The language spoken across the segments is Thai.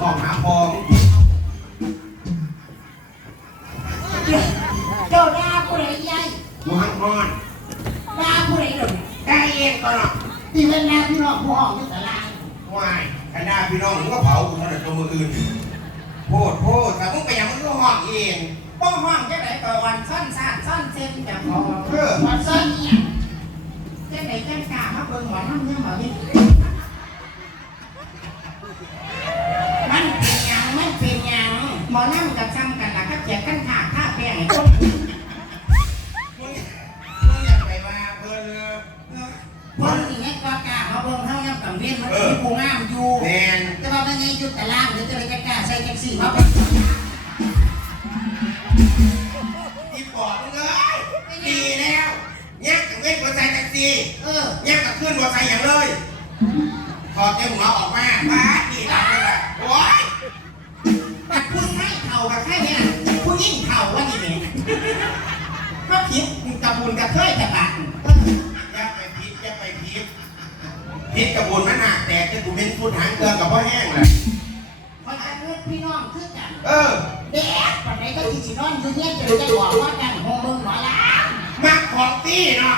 ของหาพอเจ้าด่าผู้ใดยัยกูหันงอนด่าผู้ใดหนึ่งได้เองตลอดที่เป็นนาพี่น้องผู้ห้องที่ตลาดวายคณะพี่น้องมึงก็เผากูถนัดตัวมืออื่นโพดแต่มึงไปยังมึงก็ห้องเองป้องห้องจะไหนต่อวันซ่อนซากซ่อนเซนจะพอวันซ่อนเนี่ยจะไหนจะกล้ามาเบิ่งหมอน้ำเนื้อหมอนี่มันเป็นยังหมอน้ำกับซ้ำกันละก็เจียกันขาดท่าแป้งต้มมึงอยากไปมาเพิ่นคนอย่างนี้ก็กล้ามาเบิ่งเท่ายังกับเวียนมันมีปูงามอยู่แต่ว่าไม่ไงจุดแต่ล่างหรือจะไปกล้าใส่แท็กซี่มาเป็นอีปอดมึงเลยดีแล้วยักกับเว้นหัวใจแท็กซี่ยักกับขึ้นหัวใจอย่างเลยถอดเจ้าหัวออกมาบ้าดีดังเลยโอ้ยแต่ผู้ให้เข่ากับแค่นี้ผู้ยิ่งเข่าว่านี่เนี่ยก็คิดกระบุนกระเทยกระบะอย่าไปพิษกระบุนมันหักแตกจะกูเป็นพูดหางเกลือกับพ่อแห้งเลยเพราะฉะนั้นพี่น้องคือกันเด็กปัจจัยก็ที่สินอนอยู่เนี่ยจะบอกว่ากันหงมึงหมอละมักของตีเนาะ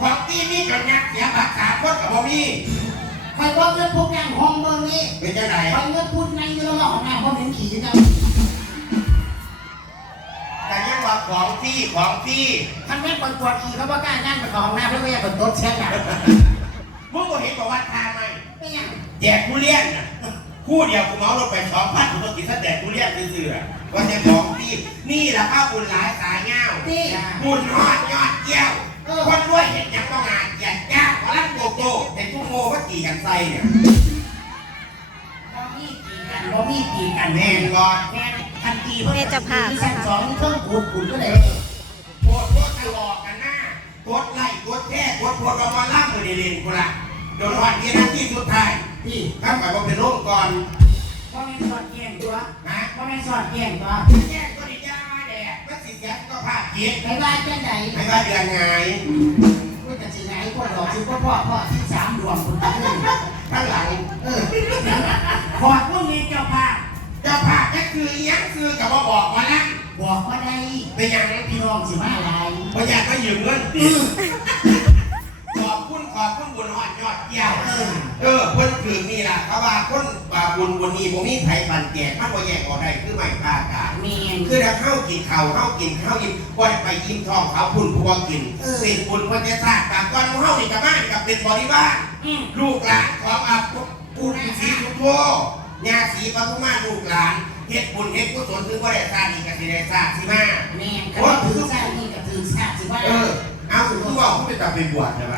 ของตีนี่จนยักเสียบัตร3 คนกับบ่มีใครว่าเงินพวกอย่างหงมึงนี่เป็นจังไหนใครเงินพูดในอยู่แล้วหรอกนะเพราะเห็นขี่จังแต่ยังว่าของตีท่านแม่ปวดขี่เขาบอกการงานไปของหน้าเพื่อไม่อยากเป็นรถเช็คอะมึงก็เห็นประวัติทางไหมไม่ยังแจกทุเรียนคู่เดียวกูเมาลงไป2,000กูต้องกินถ้าแจกทุเรียนซื่อๆว่าจะของตีนี่แหละข้าวบุญหลายสายเงาบุญยอดเกี่ยวคนรวยเห็นยังต้องงานเกียรติยากรักโตเห็นทุกโมว่าตีกันไส้เนี่ยบ่มีตีกันแม่งก่อนทันทีเพราะจะพาสั่งสองเครื่องขุดก็เลยโคตรทะเลาะกันหน้ากดไล่กดแท้กดเรามาล่ำเลยเล่นกูละโดนวันที่นาทีสุดท้ายที่ข้ามไปว่าเป็นโรคก่อนพ่อแม่สอดแย่งตัวพ่อแม่สอดแย่งตัวแย่งก็ดีจ้ามาแดดก็สิแย่ก็พาเกียรไม่ว่าจะไหนไม่ว่าเดือนไงว่าจะสิไหนคนหลอกสิพ่อที่3 ดวงคนข้างหลังขอดพวกนี้เจ้าภาพก็คือยังคือกับว่าบอกมาแล้วบอกว่าได้เป็นอย่างนั้นพี่น้องสิมาอะไรประหยัดมายืมเงินขอบคุณบุญหอดยอดเกี่ยวคนถือนี่แหละเขาว่าคนบุญนี้ผมมีไทยปันแจกมากกว่าแยกออกได้คือไม่พลาดกันคือถ้าเข้ากินอิ่มก็ไปยิ้มทองเขาพุ่นพัวกินเป็นบุญพันธะต่างก้อนเข้าในกับบ้านกับเป็นบริวารลูกหลานของปู่ศรีสุโธย่าศรีปทุมมาลูกหลานเฮ็ดบุญเฮ็ดกุศลถึงว่าได้ชาตินี้กับสิได้ชาติสิมาแม่ก็ถือชาตินี้กับถือชาติสิว่าเอาคือว่าเขาไปจับไปบวชใช่ไหม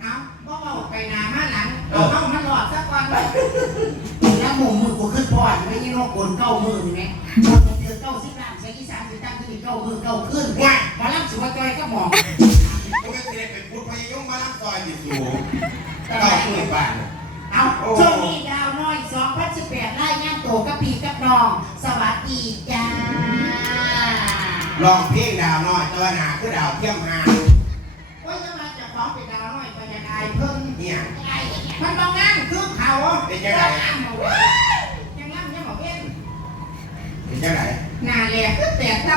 เอาไปนามาหลังเราเข้ามาหลอดสักวันแล้วหมู่มือกูขึ้นพอดไม่ยิ่งนกกล9 มือไหมเดือน90 ล้านใช้30 ตั้งขึ้น9 มือ9 ขึ้นมาลังสิว่าจอยก็มองก็ไม่เคยเป็นพุทธพยายมมาลังซอยอยู่สูง9 มือบาทเอาช่วงนี้ดาวน้อย2018ไล่งานโตกับปีกับน้องสวัสดีจ้าลองเพลงดาวน้อยตัวหนาคือดาวเทียมหาว่าจะมาจากของเป็นดาวน้อยตัวยังไงเพิ่งเนี่ยมันต้องงานคือเขาเป็นยังไงยังงั้นยังบอกเป็นยังไงหน้าแหลกก็แตกเต้า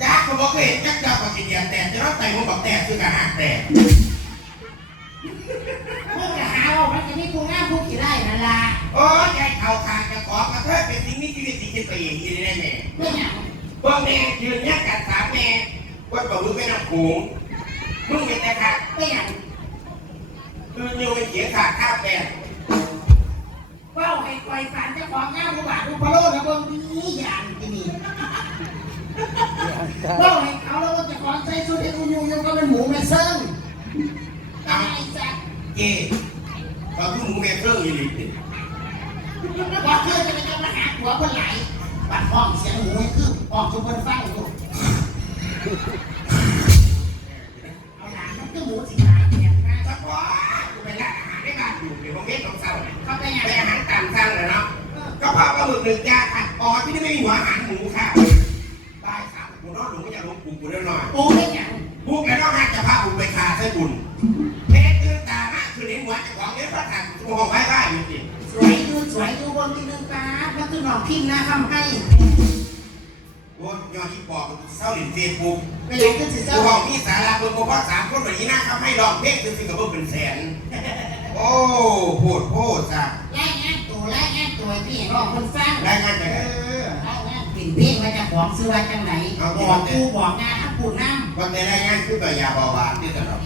จ้าเขาบอกเห็นจักรจับกับกินยาแตกจะรับไตมันบอกแตกคือการหักแตกพวกจะหาว่ามันจะมีผู้งามผู้ขี้ไล่นั่นล่ะโอ้ยใจเข่าขาดจะขอกระเทยเป็นสิ่งนี้ชีวิตสิ่งที่ไปเองที่ได้แม่ไม่หยังพวกแม่ยืนยักกัน3 แม่ว่าบอกมึงไม่นับขูงมึงเป็นแต่ขาดไม่หยังคือโยเป็นเสียงขาดข้าวแปดว่าให้ไฟฝันจะของงามผู้บาดผู้พะโล้นะบนนี้อย่างที่นี่ว่าให้เขาแล้วก็จะของใส่ชุดให้กูอยู่ยังก็เป็นหมูแม่เซิงตายจ้ะเย่ตอนที่หมูแม่เซิงอยู่ดิว่าเพื่อนจะมาหาหัวคนไหลปัดห้องเสียงหมูให้คือออกทุกคนฟังอยู่เอาหลานมันคือหมูสิขายเนี่ยนะสักว่ากูไปร้านอาหารได้บ้านอยู่ในโรงเรียนของเซาเนี่ยเขาไปยังไปอาหารตามสั่งเลยเนาะก็พอปลาหมึก1 จานค่ะอ๋อที่นี่ไม่มีหัวอาหารหมูค่ะตายค่ะกูนอนหลงไม่อยากหลงกูเรื่องหน่อยกูได้ยังกูแกต้องหักจะพากูไปขาใส่กู คุณเพชรตื่นตามากคือในหัวเจ้าของเนี่ยพระถังตัวของไว้บ้านอยู่ดิ สวยดูบนที่หนึ่งตามันคือหนอกพิมพ์นะคำให้ โอ้ยยอดที่บอกเศร้าดินเฟซบุ๊ก เป็นไรก็จะเจ้า กูบอกมีสาระเบิ่งบ่พอ3 คนแบบนี้นะครับให้ลองเพลงซึ่งกับเบิ่งเป็นแสนโอ้โหดจ้ะ ไล่งานตัวพี่รองคนฟัง ได้งานไปไหน ไล่งานปิ่นเพ่งมาจากของซื้อไว้จังไหนบอกกูบอกงานถ้าปูน้ำ วันแต่ได้งานคือตัวยาเบาหวานที่ตลอด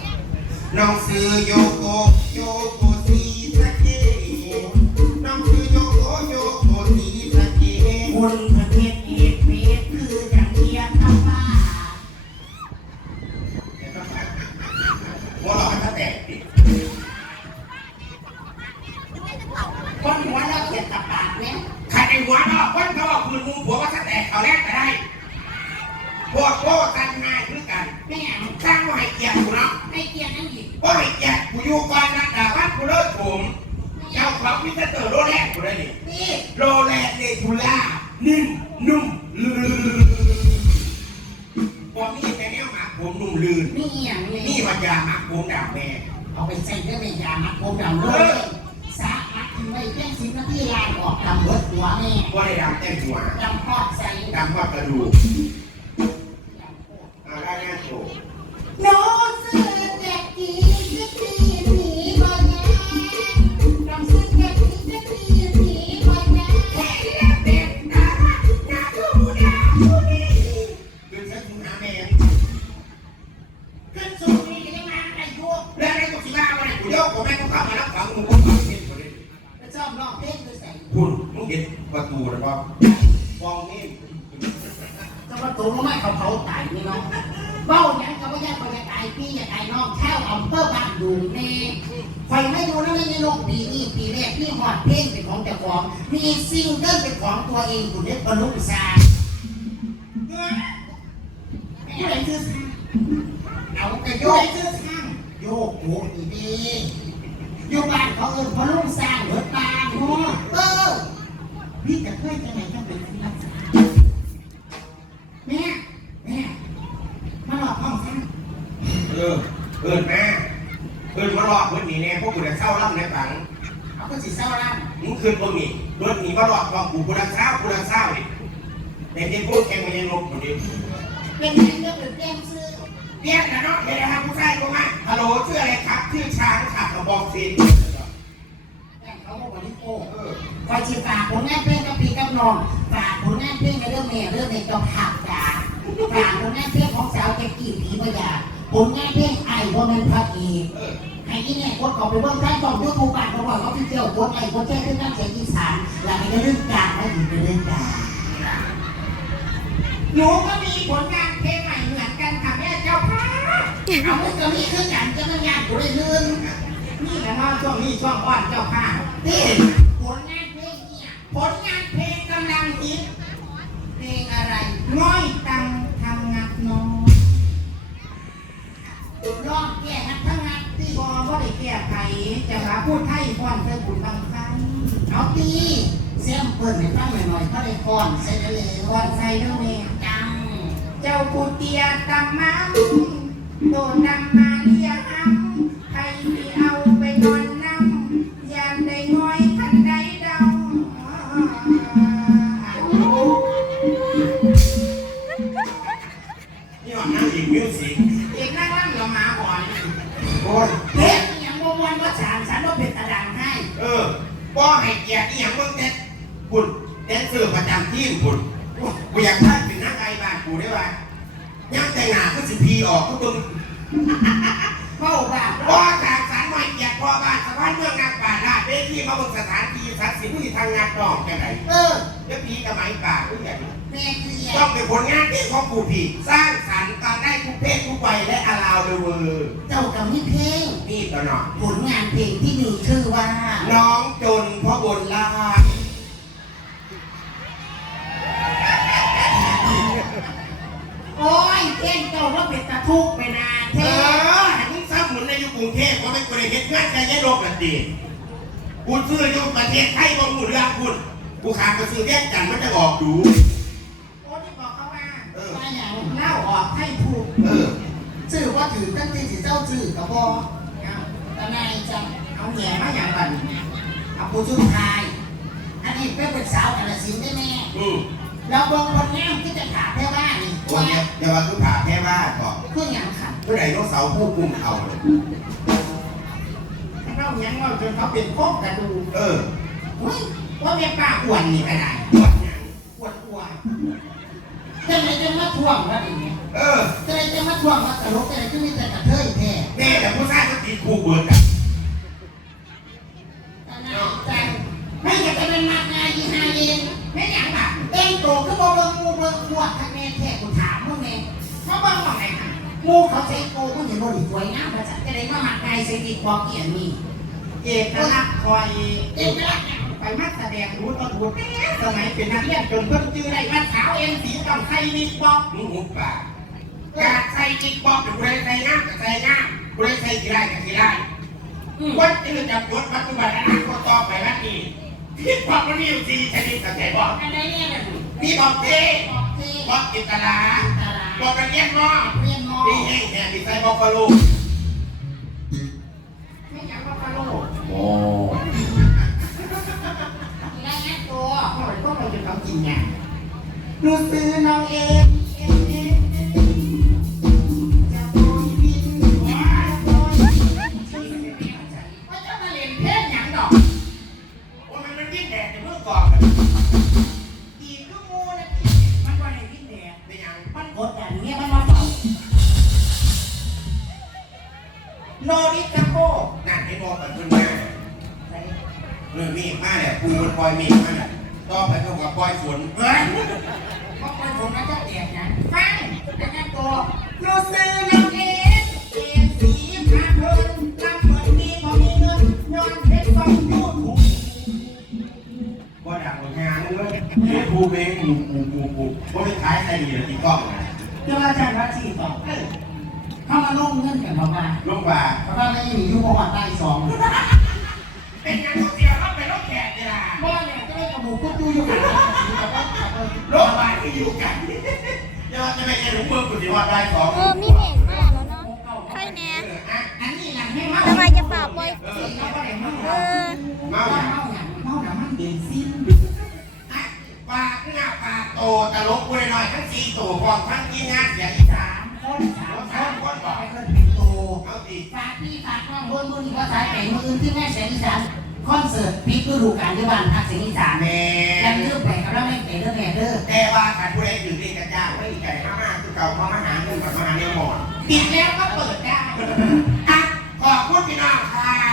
น้องซื้อโยโกสีสะเกน้องซื้อโยโกสีสะเก คนประเทศเอกเพชรคืออย่างเทียบคำว่า หัวเราะมันแตกดิ คนหัวเราเขียนตะปากเนี่ย ใครในหัวเนาะคนเขาบอกคืนมูผัวว่าแตกเขาแรกก็ได้พวกโก้กันง่ายคือกัน แม่ สร้างว่าให้เกียรติกูเนาะ ให้เกียรตินั่นอีก ว่าให้เกียรติกูอยู่ก่อนนะด่าว่ากูเลิกผมเจ้าของพิเศษโรแรกกูได้ดิ นี่ โรแรกเนทูล่านิ่มนุ่มลื่นบอกนี่แต่แนวหมักผมนุ่มลื่น นี่อย่างนี้ นี่ว่ายาหมักผมดาวแม่ เอาไปใส่เรื่องในยามัดผมดำเลยสามัดทิ้งไว้แค่10 นาทีลายออกดำเบิดหัวแม่ ว่าได้ดำเต็มหัว ดำพอดใส่ ดำว่ากระดูกได้งานโชว์ โน้ตเสื้อแจกกีหนีบอลแง่น้องเสื้อแจกกีหนีบอลแง่ เป็นดาราหน้าดูนี่คือฉันคุณหาแม่ ขึ้นสูงนี่ก็ยังมาไอ้พวก แล้วในกุฏิบ้าวันนี้กูโยกผมแม่กูเข้ามาแล้วฝังกูก็ฝังเป็นคนนี้ ไปชอบร้องเพลงด้วยใส่ คุณมึงเห็นประตูหรือเปล่าฟองนี่ จะมาตูงไม่เขาตายนี่น้องเบ้าอย่างก็ไม่ยากก็จะตายพี่อย่าตายน้องแถวอำเภอบ้านดุงแม่ไฟไม่ดูนะไม่ใช่โลกปีนี้ปีแรกนี่หอดเพลงเป็นของเจ้าของมีซิงเกิลเป็นของตัวเองคุณเด็กบรรลุสาผู้ใดชื่อช่างเอาแต่โยกชื่อช่างโยกโหดีดีอยู่บ้านเขาเอิญพลุงสร้างเหมือนบ้านเนาะพี่จะเคยจะไหนต้องเป็นที่รักษาแม่มาหลอกห้องฉัน เอิญแม่เอิญมารอดเพื่อนหนีแน่พวกกูจะเศร้าล่ำในฝัง เอาก็สิเศร้าแล้ว มึงคืนพวกนี้รถหนีมารอดกองกูกูรังเศร้าดิในที่พูดแข่งมันยังลบคนเดียว เป็นไงเรื่องเรื่องซื้อ เรียกนะเนาะเดี๋ยวนะครับผู้ชายกูมาฮัลโหลชื่ออะไรครับชื่อช้างขับกระบอกสิ แม่เขาบอกว่าลิโก้คอยชีฝากผลงานเพลงกับพี่กับน้องฝากผลงานเพลงในเรื่องในจอผักจ๋าฝากผลงานเพลงของสาวแจ็กกี้ผีประหยัดผลงานเพลงไอ้ว่ามันพระเอกไอ้นี่เนี่ยกดขอไปเบิ่งใต้กล่องยูทูบบ้านเขาบอกเขาพี่เจียวกดไอ้กดแจ้งเรื่องการเสียงอีสานแล้วมันก็เรื่องกลางไม่ถึงเป็นเรื่องกลางหนูก็มีผลงานเพลงใหม่เหมือนกันค่ะแม่เจ้าค่ะเอามันก็มีคือกันจะมันงานกูได้เรื่องนี่นะว่าช่วงนี้ช่วงอ่อนเจ้าค่ะนี่ผลงานเพลงเนี่ยผลงานเพลงกำลังฮิตเพลงอะไรน้อยตังทำงัดน้อยร้องแก้งัดทั้งงัดที่บอว่าได้แก้ไขจะหาพูดไทยฟ้อนเธอบุญบางครั้งเอาตีเสียมเปิดให้ฟังหน่อยๆเขาได้ฟ้อนใส่ได้เลยฟ้อนใส่ด้วยแม่จังเจ้าปูเตียตำมังโดนดำมาเลียหำใครที่เอาไปนอนน้ำยามได้ง่อยทันได้เดานี่ว่านั่งอีกมิวสิก เด็กนั่งร่างเรามาก่อน โอ้ย เด็กอย่างบวนว่าฉันว่าเป็นตะดังให้ ป้อให้เกียรติอย่างมึงเด็ดคุณเด็ดซื้อประจำที่คุณกูอยากพาถึงนักไอ้บ้านกูได้ป่ะย่างแต่งหน้าก็สิพีออกก็มึง เข้าบ้าน พ่อจากสารใหม่เกียรติพ่อบ้านสะพานเมืองนักป่าลาดเวทีมาบนสถานที่ศักดิ์สิทธิ์ผู้ที่ทางงานดอกแค่ไหนเดี๋ยวพีกระไหมป่าผู้ใหญ่ แม่เกลีย ต้องเป็นผลงานที่ของกูพี่สร้างสรรค์ตามได้ทุกเพศทุกวัยและอลาวเลยเวอร์ เจ้ากับนี่เพลง นี่ตัวหน่อย ผลงานเพลงที่มีชื่อว่า น้องจนพ่อบนลาด โอ้ยเพลงเจ้าว่าเป็นตะทุกไปนานเท่ ให้มึงซ้ำเหมือนในยุคกรุงเทพว่าไม่เคยเห็นงานใจยันโลกกันดีกูซื้ออยู่ประเทศไทยบางหมู่เรื่องคุณกูขาดไปซื้อแยกกันมันจะออกดู โอ้ที่บอกเขาว่าว่าอย่างเล่าออกให้ถูก ซ ซื้อว่าถือตั้งที่สิเจ้าซื้อกับบ่เอาทำไมจังเอาแหน่มาอย่างบัดเอาผู้ชุดไทยอันนี้เป็นสาวกาฬสินธุ์ได้แม่เราเบิ่งคนงามที่จะขาแค่ว่านี่ โอ้ยเดี๋ยวมาคือผ่าแค่ว่าก่อน เพื่อหยังค่ะ เมื่อไหร่น้องสาวผู้คุมเขา เราหยังเราจนเขาเป็นโคกกระดูก อุ้ย ว่าแม่ป้าอ้วนนี่ก็ได้ ปวดหยัง อ้วนจะไหนจะมาทวงว่าอย่างนี้จะไหนจะมาทวงว่าตลกจะไหนจะมีแต่กระเทยแท้ แม่แต่ผู้ชายก็ตีคู่เบิร์ดกัน แต่ไม่อยากจะเป็นมากงานยี่ห้าเย็นไม่อยากแบบเต้นโตก็บอกเบิ่งมูเบิ่งขวดทั้งแม่แท้กูถามมึงเองเขาเบิ่งว่าไงคะมูเขาใช้โกมึงเห็นบริสวยงามมาจากจะได้มาหมักไงใส่ติดบอกเกียรมีเอกลักษณ์คอยเอกลักษณ์ไปมัดแสดงรู้ตัวถูกสมัยเป็นนักเรียนจนเพิ่งจื้อได้มาขาวเอ็นสีกับไทยมีบอก มึงหุบปากกาใส่กิ๊กบอกกูเลยใส่งามกับใส่งามกูเลยใส่กี่ไรกับกี่ไรวันอื่นจับยศปัจจุบันอนาคตต่อไปวันนี้พี่บอกมันมีอยู่สี่ชนิดกับใจบอก อะไรเนี่ยนะ พี่บอกเท ที่ บอกกิตลาบอกกระเทียมงอ เรียนมอ พี่แห้งแห้งพี่ใส่บอกกระลูก ไม่อยากว่าฟาโร่ โอ้ ได้แค่ตัวหน่อยก็เราจะทำจริงไงดูซื้อน้องเอ็มจะโดนบินว่าโดนว่าจะมาเล่นเพลงอย่างดอก โอ้มันยิ่งแดดในเมื่อก่อน อีกก็งูนะมันว่าในที่แดด ไม่ยัง มันกดอย่างนี้มันมาเป่าโนริกาโก้ นั่นให้บอกกันเพื่อนแม่มีมาเนี่ยปูมันปล่อยมีมาเนี่ยต่อไปเท่ากับปล่อยฝน เฮ้ยเพราะคนผมน่าจะแดดนะฟังแล้วก็ตัวดูซื้อน้องเอ็มเอ็มสีพาเพลินลำเหมือนมีพอมีเงินย้อนเพชรฟองยูถูก ว่าดังงานเลยปูเองปูว่าไปขายใครดีหรือตีกล้องนะ จะมาจากรัฐที่ต่อเข้ามาลงเงินกันประมาณ ลูกว่า เพราะว่าไม่มีอยู่ประวัติใต้สอง เป็นงานทุกเดียวรับเป็นรถแขกนี่ล่ะ บ้านเนี่ยก็ได้กระบุกก็ดูอยู่กันแต่ว่า รถบ้านที่อยู่กันจะว่าจะไม่ใช่หลวงเมืองกุฏิวัดได้สอง มีเพจมาแล้วเนาะใครแน่ อันนี้หลังให้มา ทำไมจะป่าปล่อย เขาก็ได้เมา เออ เมา เมา อย่าง เมาหนังมันเด่นสิ้น ปลาหน้าปลาโตตลกกูหน่อยทั้งสี่ตัวพร้อมทั้งกินงานเสียงอีสาน คนบอกให้คนเป็นโต เอาสิ ฝากพี่ฝากน้องบนมือนี่ว่าสายไปมืออื่นที่แม่เสียงอีสานคอนเสิร์ตพิกฤดูกาลที่บ้านพักเสียงอีสาน แม่ ยังเลือกไปกับเราไม่ไปเลือกแม่เด้อ แต่ว่าการผู้ใดอยู่ในกระจ้างไม่ไก่มากๆคือเก่าเขามาหาเงินกับมาหาเนี่ยหมด ปิดแล้วก็เปิดได้ อ่ะขอบคุณพี่น้องค่ะ